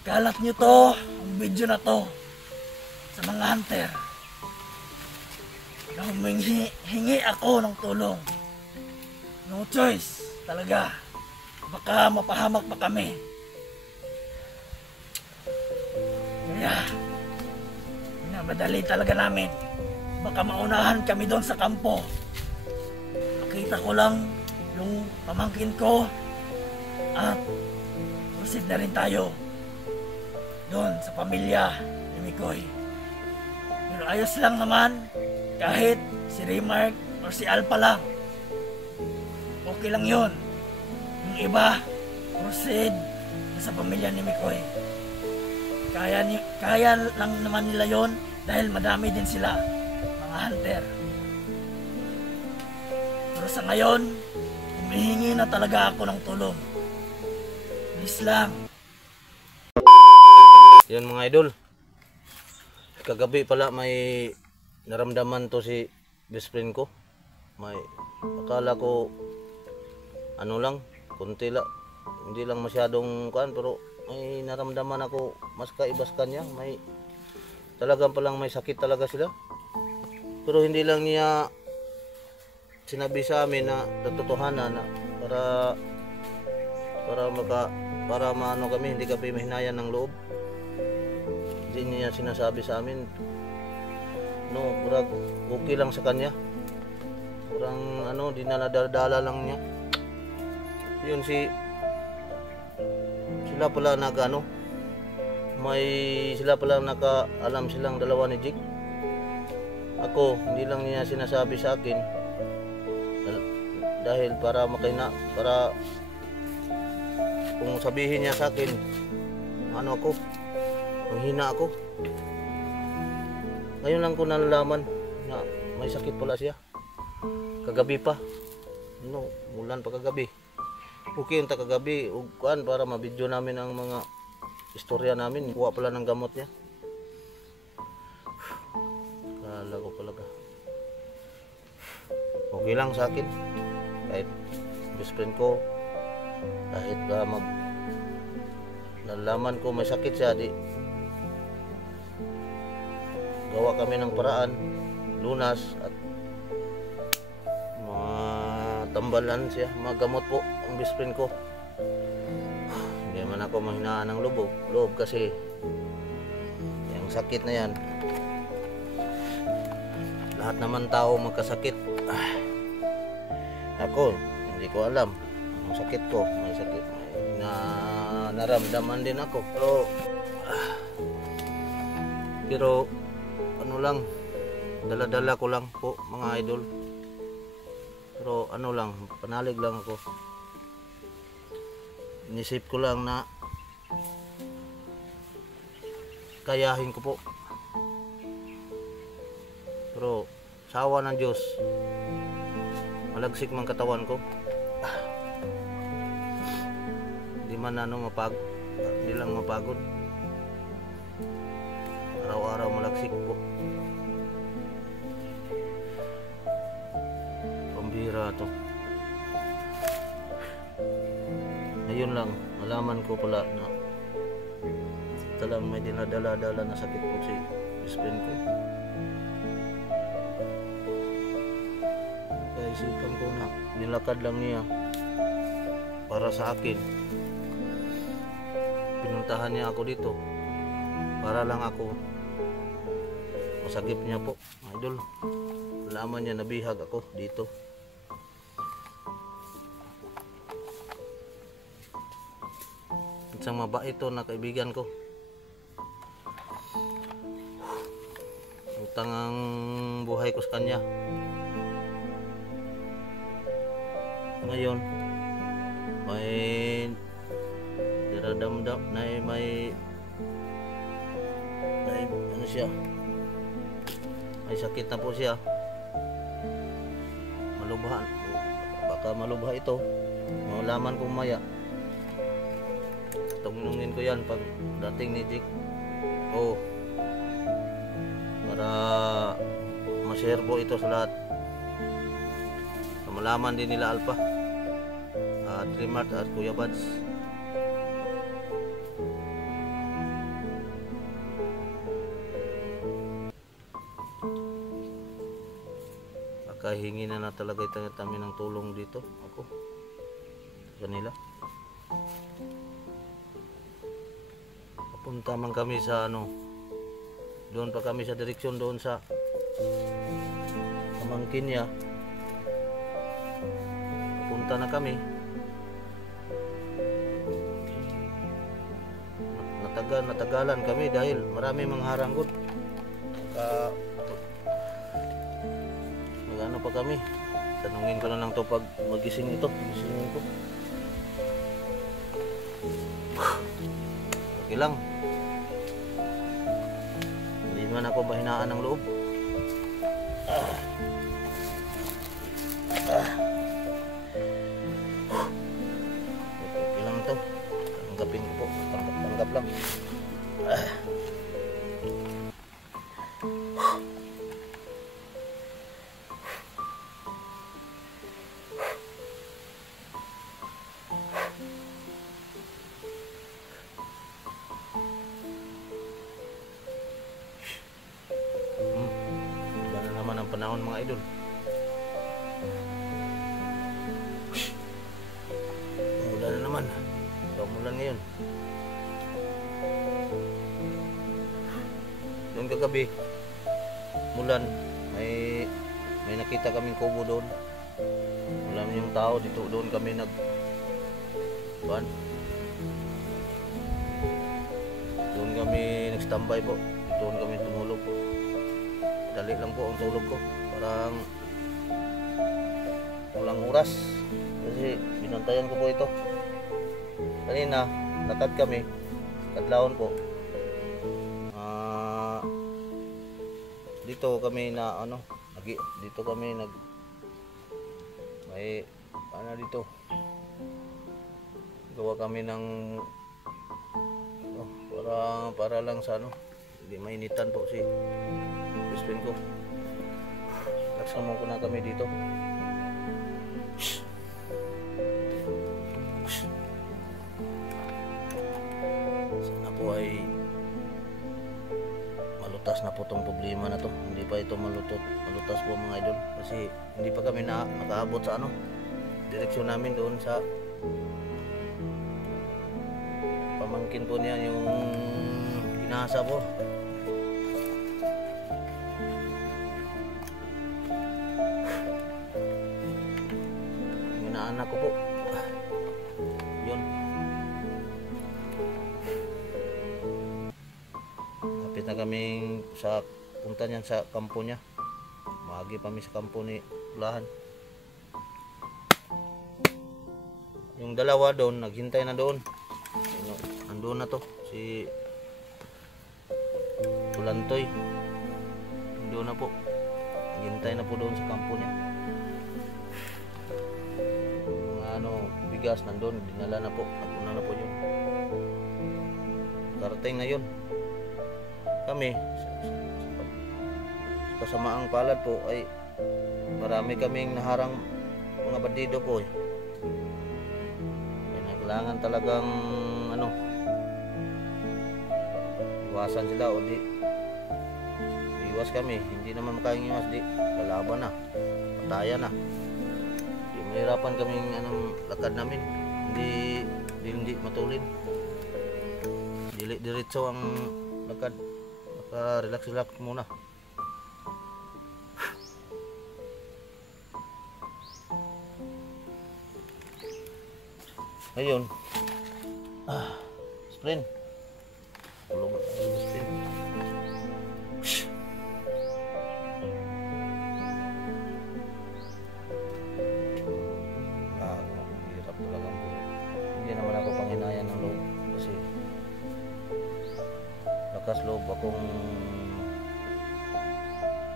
ikalat nyo to, ang video na to, sa mga hunter. Na humingi ako ng tulong. No choice, talaga. Baka mapahamak pa kami. Kaya, minamadali talaga namin. Baka maunahan kami doon sa kampo. Makita ko lang yung pamangkin ko at proceed na rin tayo doon sa pamilya ni Mikoy. Pero ayos lang naman kahit si Remark o si Alpha lang. Okay lang yun. Yung iba, proceed sa pamilya ni Mikoy. Kaya lang naman nila yon dahil madami din sila, mga hunter. Pero sa ngayon, humihingi na talaga ako ng tulong. Please lang. Yan mga idol. Kagabi pala may naramdaman to si best friend ko. May akala ko ano lang, kunti lang. Hindi lang masyadong kuan pero may naramdaman ako mas kaibas kanya. May talagang palang may sakit talaga sila. Pero hindi lang niya sinabi sa amin na totohanan na para maano kami, hindi kami mahinayan ng loob. Hindi niya sinasabi sa amin. No, kurang okay lang sa kanya. Kurang ano, dinala-dala lang niya. Yun sila pala nagano. Sila pala nakaalam silang dalawa ni Jig. Ako, hindi lang niya sinasabi sa akin dahil para kung sabihin niya sa akin ano ako, manghina ako. Ngayon lang ko nalalaman na may sakit pala siya. Kagabi pa. No, mulan pa kagabi. Okay yung kagabi, kuan para mabidyo namin ang mga istorya namin. Kuha pala ng gamot niya. Kala ko talaga. Okay lang sa akin. Kahit best friend ko, kahit nalaman ko may sakit siya, di gawa kami ng paraan, lunas at matambalan siya, magamot po ang best friend ko. Hindi man ako mahinaan ng loob kasi yung sakit na yan, lahat naman tao magkasakit. Ako, hindi ko alam ang sakit ko, may sakit na naramdaman din ako, pero ano lang, dala-dala ko lang po mga idol. Pero ano lang, panalig lang ako. Inisip ko lang na kayahin ko po. Pero sa awa ng Diyos, malagsik man katawan ko. Hindi man hindi lang mapagod. Araw-araw malagsik po. Pambira to. Ngayon lang malaman ko pala na talagang may dinadala-dala na sakit po si best friend ko. Kaya isipan ko na nilakad lang niya para sa akin. Pinuntahan niya ako dito para lang ako masagip niya po, idol. Malaman niya nabihag ako dito. Isang mabait to na kaibigan ko. Utang ang buhay ko sa kanya. Ngayon may daradamdam na may ano siya, may sakit na po siya. Malubhan, baka malubha ito. Malaman ko maya. Tungnungin ko yan pag dating ni Jig. Para maserbo ito sa lahat. Malaman din nila Alpha at Remart at Kuya Bads. nakahingi na talaga kami ng tulong dito ako kanila. Papunta man kami sa ano, doon pa kami sa direksyon doon sa pamangkin niya. Papunta na kami. Natagalan kami dahil marami mga haranggot. Magano pa kami. Tanungin ko na lang to pag magising ito. Gisingin ko. Okay lang. Hindi man ako mahinaan ng loob. Okay lang to. Tanggapin ko po. Tanggap lang. Iba na naman ang panahon mga idol. Mula na naman. Umulan ngayon. Doon kagabi, mulan, may nakita kaming kubo doon. Wala yung tao dito, doon kami doon kami nag-standby po. Doon kami tumulog po. Dali lang po ang tulog ko. Parang walang oras. Kasi binantayan ko po ito. Kanina, lakad kami. Kadlawon po. Dito kami na dito kami may dito. Gawa kami ng para lang sa hindi mainitan po si best friend ko. Nagsama ko na kami dito. Sana po ay malutas na po tong problema na to. Hindi pa ito malutas po mga idol. Kasi hindi pa kami nakaabot sa direksyon namin doon sa pamangkin po niya yung ginasa po. Yung inaanak ko po. Yun. Lapit na kaming sa punta niyan sa kampo niya. Mahagi pa kami sa kampo ni Ulahan. Yung dalawa doon, naghintay na doon. Andun na to, si Tulantoy. Andun na po. Naghintay na po doon sa kampo niya. Mga bigas nandun, dinala na po. Napuna na po yun. Karating na yun. Kami, kasamaang palad po ay marami kaming naharang mga bandido po kailangan talagang iwasan sila o di iwas kami, hindi naman makayang iwas, di lalaban na, patayan na, di mahirapan kaming lakad namin, hindi matulin, diretso ang lakad, baka relax muna. Ngayon, sprint. Tulog ang sprint. Hirap talaga po. Hindi naman ako panghinayan ng loob kasi lakas loob akong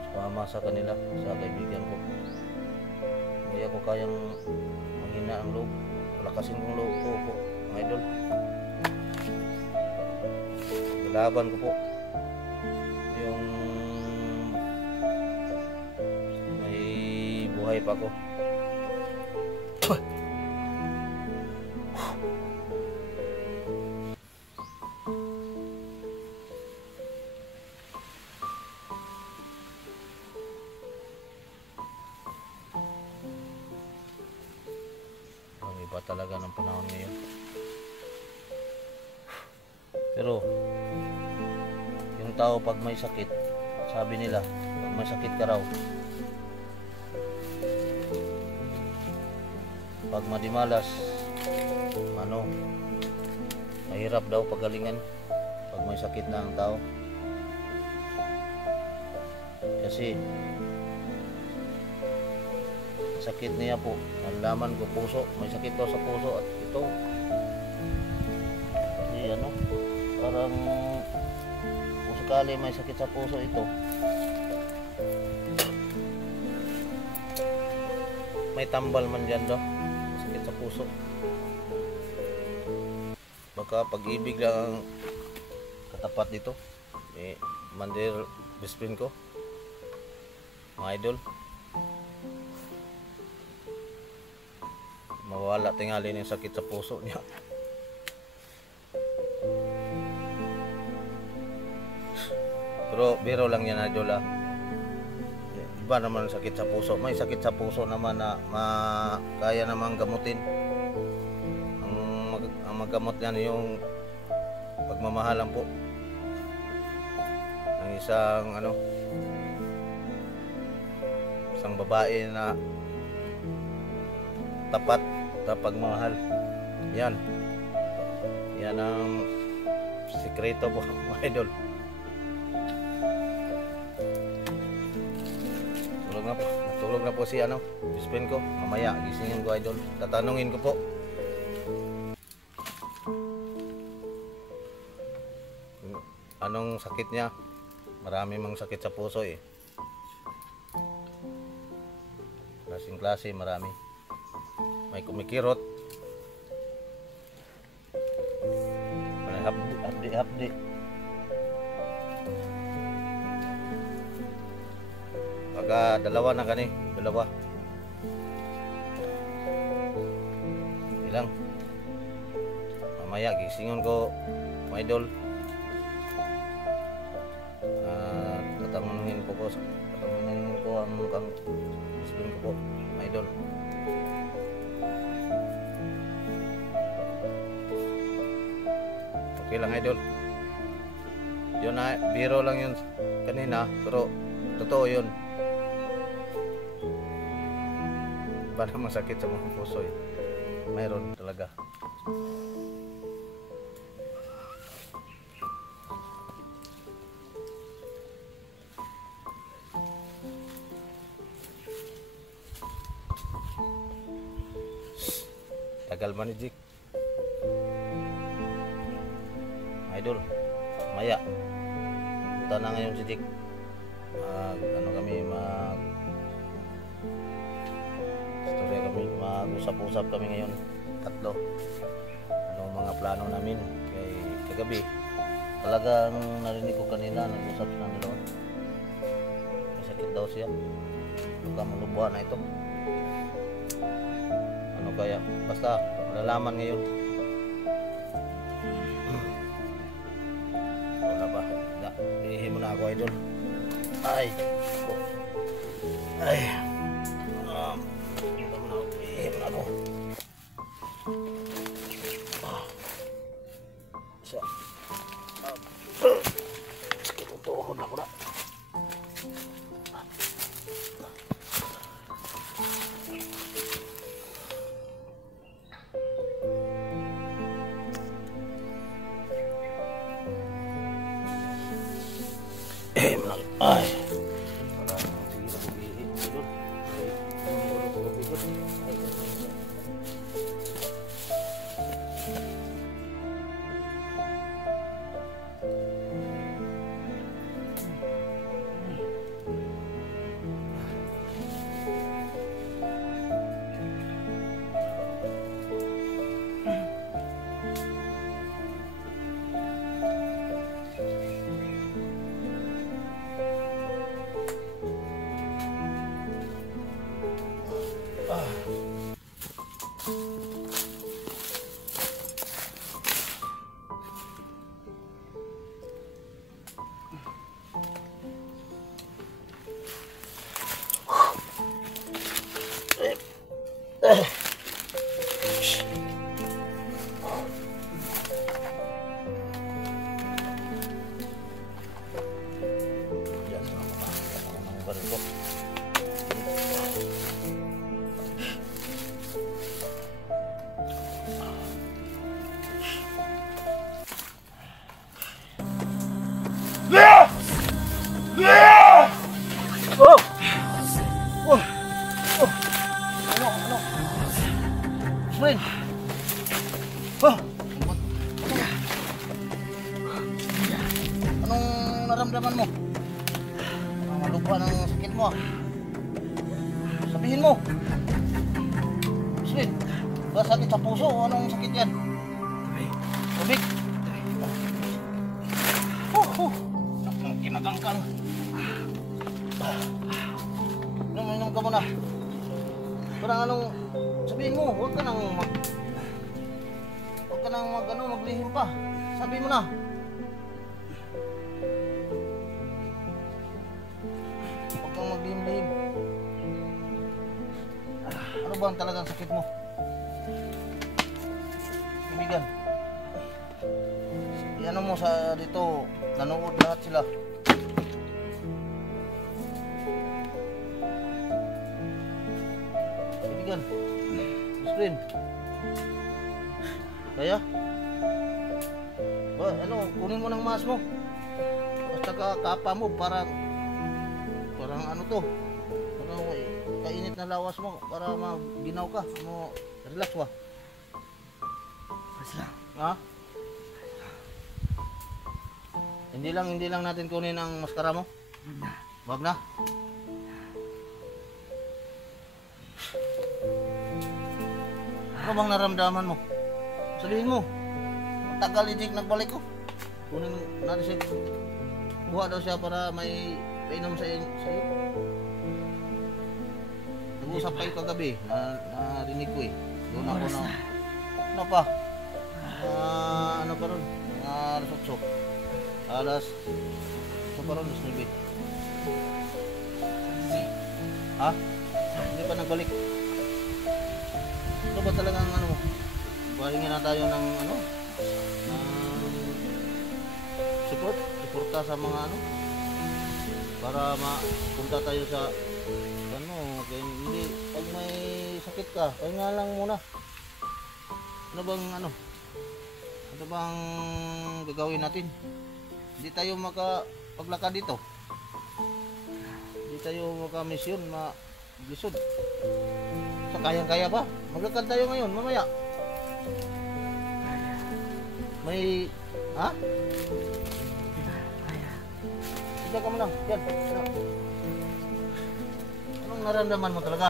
sumama sa kanila, sa kaibigan ko. Hindi ako kayang manghina ang loob. Lakasin kong loob ko po, mga idol. Laban ko po yung may buhay pa ko. talaga ng panahon ngayon. Pero yung tao pag may sakit, sabi nila, pag may sakit ka raw, pag madimalas, mahirap daw pagalingan pag may sakit na ang tao. Kasi sakit niya po, nalaman ko puso, may sakit daw sa puso. At ito, parang kung sakali may sakit sa puso ito, may tambal man dyan daw, sakit sa puso. Baka pag-ibig lang ang katapat dito. Mandir, best friend ko, mga idol, mawala tingali ng sakit sa puso niya. Pero biro lang yan, idol, ah. Iba naman sakit sa puso. May sakit sa puso naman na kaya namang gamutin. Ang maggamot yan yung pagmamahalan po ng isang babae na tapat na pagmamahal. Yan ang sikreto po, mga idol. Tulog na po si best friend ko. Mamaya gisingin ko, idol. Tatanungin ko po. Anong sakit niya? Marami mang sakit sa puso eh. Klaseng klase, marami. May kumikirot. May hapdi. Pagka dalawa na kani, dalawa. Ilang. Mamaya gisingon ko, mga idol. Tatanungin ko ang husband ko po, mga idol. Okay lang, idol. Yun na, biro lang yun kanina, pero totoo yun. Iba namang sakit sa mga puso eh. Mayroon talaga. Tagal man ni Jik. Idol, maya. Punta na ngayon si Jik. Mag-usap-usap kami ngayon, tatlo. Anong mga plano namin kay kagabi. Talagang narinig ko kanina, nag-usap silang dalawa. May sakit daw siya. Baka malubuhan na ito. Ano kaya? Basta malalaman ngayon. Wala pa. Ihi mo na ako, idol. Ay. Ako. So. Tutuhon ako na. Ay. Anong naramdaman mo? Malugpa ng sakit mo ah. Sabihin mo. Sweet, ba sakit sa puso o anong sakit yan? Tubig. Kinagangkang. Inom ka muna. Parang anong, sabihin mo, huwag ka nang maglihim pa. Sabihin mo na. Huwag kang maglihim-lihim. Ano ba ang talagang sakit mo? Kaibigan. Iano mo sa dito, nanood lahat sila. Kaibigan. Muslim. Kaya? Ba, ano, kunin mo ng mask mo. Basta kapa mo, parang ano to. Parang kainit na lawas mo para maginaw ka. Ano, relax ba? Basta. Ha? Hindi lang natin kunin ang maskara mo. Wag na. Ano bang naramdaman mo? Sabihin mo. Tagal hindi nagbalik ko. Kunin natin siya. Buha daw siya para may painom sa iyo. Nag-usap kayo kagabi. Narinig ko eh. Doon ako na. Ano pa? Ano pa ron? Alas 8. Alas. Ito pa ron, alas 9. Ha? Hindi pa nagbalik. Ito ba talagang ano mo? Bahingin na tayo ng ano? Suporta sa mga ano? Para mapunta tayo sa ano, kaya hindi pag may sakit ka, pahinga lang muna. Ano bang gagawin natin? Hindi tayo makapaglakad dito. Hindi tayo maka-misyon, maglisod. So kayang-kaya ba? Maglakad tayo ngayon, mamaya. May, ha? Sige ka muna, yan. Anong naramdaman mo talaga?